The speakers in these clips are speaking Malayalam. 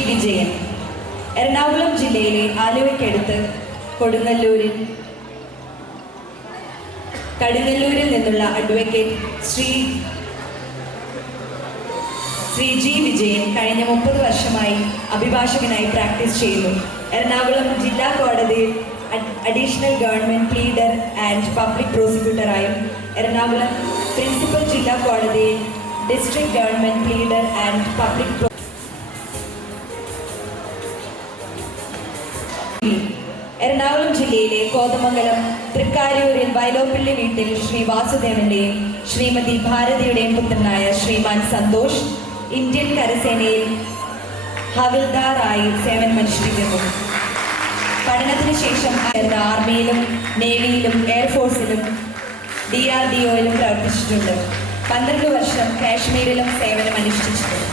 വിജയൻ. എറണാകുളം ജില്ലയിലെ ആലുവയ്ക്കടുത്ത് കൊടുങ്ങല്ലൂരിൽ കടുങ്ങല്ലൂരിൽ നിന്നുള്ള അഡ്വക്കേറ്റ് ശ്രീ ശ്രീ ജി വിജയൻ കഴിഞ്ഞ മുപ്പത് വർഷമായി അഭിഭാഷകനായി പ്രാക്ടീസ് ചെയ്യുന്നു. എറണാകുളം ജില്ലാ കോടതിയിൽ add- additional government leader and public പ്രോസിക്യൂട്ടറായും Ernakulam principal ജില്ലാ കോടതിയിൽ district government leader and public Ernakulam ജില്ലയിലെ കോതമംഗലം തൃക്കാരൂരിൽ വയലോപ്പള്ളി വീട്ടിൽ ശ്രീ വാസുദേവന്റെയും ശ്രീമതി ഭാരതിയുടെയും പുത്രനായ ശ്രീമാൻ സന്തോഷ് ഇന്ത്യൻ കരസേനയിൽ ഹവിൽദാറായി സേവനമനുഷ്ഠിക്കുന്നു. പഠനത്തിന് ശേഷം ആർമിയിലും നേവിയിലും എയർഫോഴ്സിലും ഡി ആർ ഡി ഒയിലും പ്രവർത്തിച്ചിട്ടുണ്ട്. പന്ത്രണ്ട് വർഷം കാശ്മീരിലും സേവനമനുഷ്ഠിച്ചിട്ടുണ്ട്.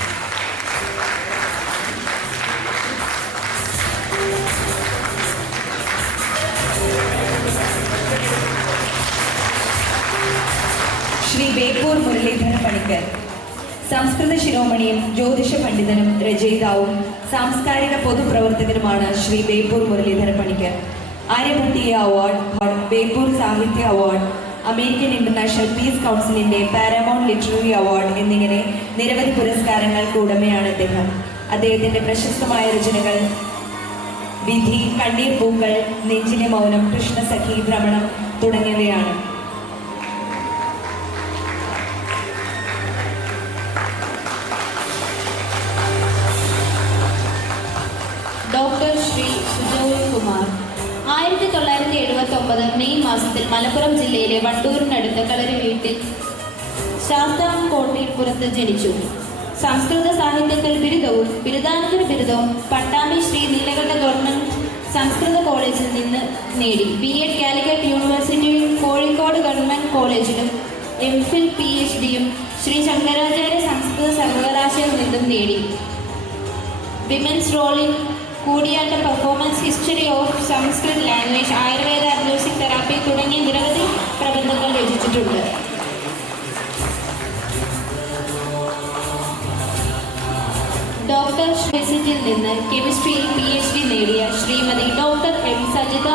ശ്രീ ബേപ്പൂർ മുരളീധര പണിക്കർ. സംസ്കൃത ശിരോമണിയും ജ്യോതിഷ പണ്ഡിതനും രചയിതാവും സാംസ്കാരിക പൊതുപ്രവർത്തകനുമാണ് Shri Beypore Muralidhara Panicker. Aryabhatiya award Beypore Sahitya award American International Peace കൗൺസിലിന്റെ പാരമൗണ്ട് ലിറ്റററി അവാർഡ് എന്നിങ്ങനെ നിരവധി പുരസ്കാരങ്ങൾക്ക് ഉടമയാണ് അദ്ദേഹം. അദ്ദേഹത്തിന്റെ പ്രശസ്തമായ രചനകൾ വിധി കണ്ണീർ പൂക്കൾ നെഞ്ചിലെ മൗനം കൃഷ്ണസഖി ഭ്രമണം തുടങ്ങിയവയാണ്. ആയിരത്തി തൊള്ളായിരത്തി എഴുപത്തി ഒമ്പത് മെയ് മാസത്തിൽ മലപ്പുറം ജില്ലയിലെ വണ്ടൂരിനടുത്ത് കളരി വീട്ടിൽ ശാസ്താംകോട്ടയിൽപ്പുറത്ത് ജനിച്ചു. സംസ്കൃത സാഹിത്യത്തിൽ ബിരുദവും ബിരുദാനന്തര ബിരുദവും പട്ടാമ്പി ശ്രീ നീലകണ്ഠ ഗവൺമെന്റ് സംസ്കൃത കോളേജിൽ നിന്ന് നേടി. ബി എഡ് കാലിക്കറ്റ് യൂണിവേഴ്സിറ്റിയും കോഴിക്കോട് ഗവൺമെന്റ് കോളേജിലും എം ഫിൽ പി എച്ച് ഡിയും ശ്രീ ശങ്കരാചാര്യ സംസ്കൃത സർവകലാശാലയിൽ നിന്നും നേടി. വിമൻസ് റോളിൽ കൂടിയാട്ട history of Sanskrit language Ayurveda music therapy തുടങ്ങിയ നിരവധി പ്രബന്ധങ്ങൾ രചിച്ചിട്ടുണ്ട്. ഡോക്ടർ ഷെസിറ്റിൽ നിന്ന് കെമിസ്ട്രിയിൽ പി എച്ച് ഡി നേടിയ Shrimati doctor M Sajitha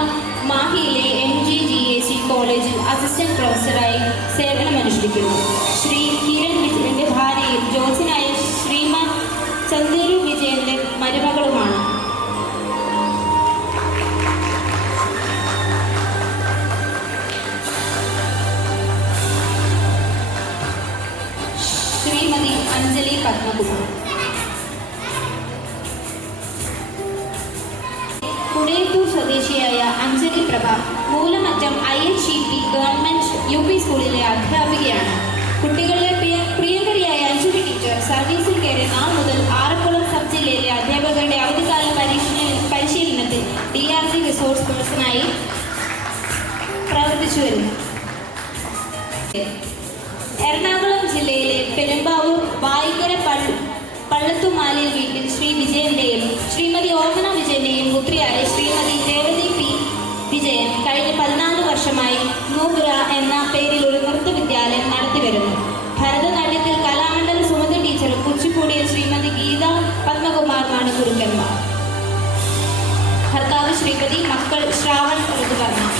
മാഹിയിലെ M G G A C കോളേജിൽ അസിസ്റ്റന്റ് പ്രൊഫസറായി സേവനമനുഷ്ഠിക്കുന്നു. ശ്രീ കിരൺ വിജയന്റെ ഭാര്യയും ജോസിനായ ശ്രീമാൻ ചന്ദേരു കുടയത്തൂർ സ്വദേശിയായ Anjali Prabha Moolamattam I H E P government U P സ്കൂളിലെ അധ്യാപികയാണ്. കുട്ടികളിലെ പ്രിയങ്കരിയായ അഞ്ജലി ടീച്ചർ സർവീസിൽ കയറി നാൾ മുതൽ ആറക്കുളം സബ് ജില്ലയിലെ അധ്യാപകരുടെ അവധിക്കാല പരിശീലനത്തിൽ ഡി ആർ സി റിസോഴ്സ് പേഴ്സണായി പ്രവർത്തിച്ചു വരുന്നു. എറണാകുളം ജില്ലയിലെ പെരുമ്പാവൂർ പള്ളി പള്ളത്തുമാലിൽ വീട്ടിൽ ശ്രീ വിജയന്റെയും ശ്രീമതി ഓമന വിജയന്റെയും പുത്രിയായ ശ്രീമതി രേവതി പി. വിജയൻ കഴിഞ്ഞ പതിനാല് വർഷമായി നൂപുര എന്ന പേരിൽ ഒരു നൃത്തവിദ്യാലയം നടത്തിവരുന്നു ഭരതനാട്യത്തിൽ കലാമണ്ഡല സുമതി ടീച്ചറും കുച്ചിപ്പുടിയിൽ ശ്രീമതി ഗീത പത്മകുമാറുമാണ് ഗുരുക്കന്മാർ. ഭർത്താവ് ശ്രീപതി മക്കൾ ശ്രാവൺ ഋതുവർമ്മ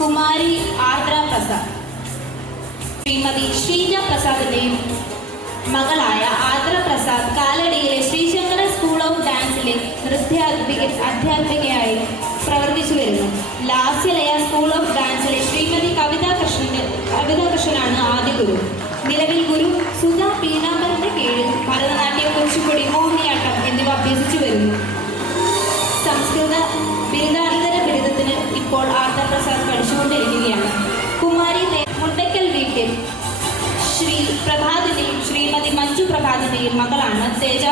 കുമാരി ആർദ്ര പ്രസാദ്. ശ്രീമതി ശ്രീജ പ്രസാദിന്റെയും മകളായ ആദ്ര പ്രസാദ് കാലടിയിലെ ശ്രീശങ്കര സ്കൂൾ ഓഫ് ഡാൻസിലെ നൃത്യാധ്യാപിക അധ്യാപികയായി പ്രവർത്തിച്ചു വരുന്നു. ലാസ്യലയ സ്കൂൾ ഓഫ് ഡാൻസിലെ ശ്രീമതി കവിതാ കൃഷ്ണന്റെ കവിതാ കൃഷ്ണനാണ് ആദ്യ ഗുരു. നിലവിൽ ഗുരു സുധ പീനാമ്പറിന്റെ കീഴിൽ ഭരതനാട്യം കുച്ചിപ്പുടി മോഹിനിയാട്ടം എന്നിവ അഭ്യസിച്ചു വരുന്നു. സംസ്കൃത ബിരുദാനന്തര ബിരുദത്തിന് ഇപ്പോൾ ആർദ്ര പ്രസാദ് പഠിച്ചുകൊണ്ടിരിക്കുകയാണ് മകളാണ് തേജ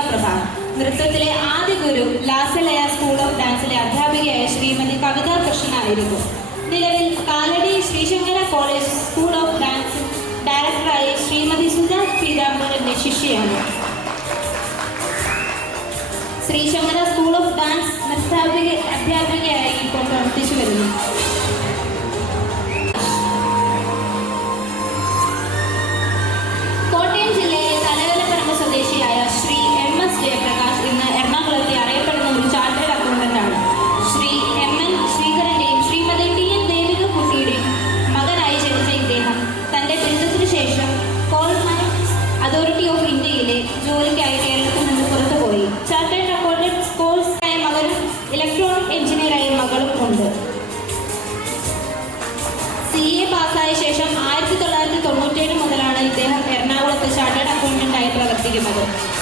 നൃത്തത്തിലെ ആദ്യ ഗുരു ലാസലയ സ്കൂൾ ഓഫ് ഡാൻസിലെ അധ്യാപികയായ ശ്രീമതി കവിതാ കൃഷ്ണനായിരുന്നു. നിലവിൽ Kalady Sreesankara college school of dance ഡയറക്ടറായി ശ്രീമതി സുജാ പീതാംബരന്റെ ശിഷ്യയാണ്. ശ്രീശങ്കര സ്കൂൾ ഓഫ് ഡാൻസ് നൃത്താപിക അധ്യാപികയായി ഇപ്പോൾ പ്രവർത്തിച്ചു വരുന്നു. ആയിരത്തി തൊള്ളായിരത്തി തൊണ്ണൂറ്റേഴ്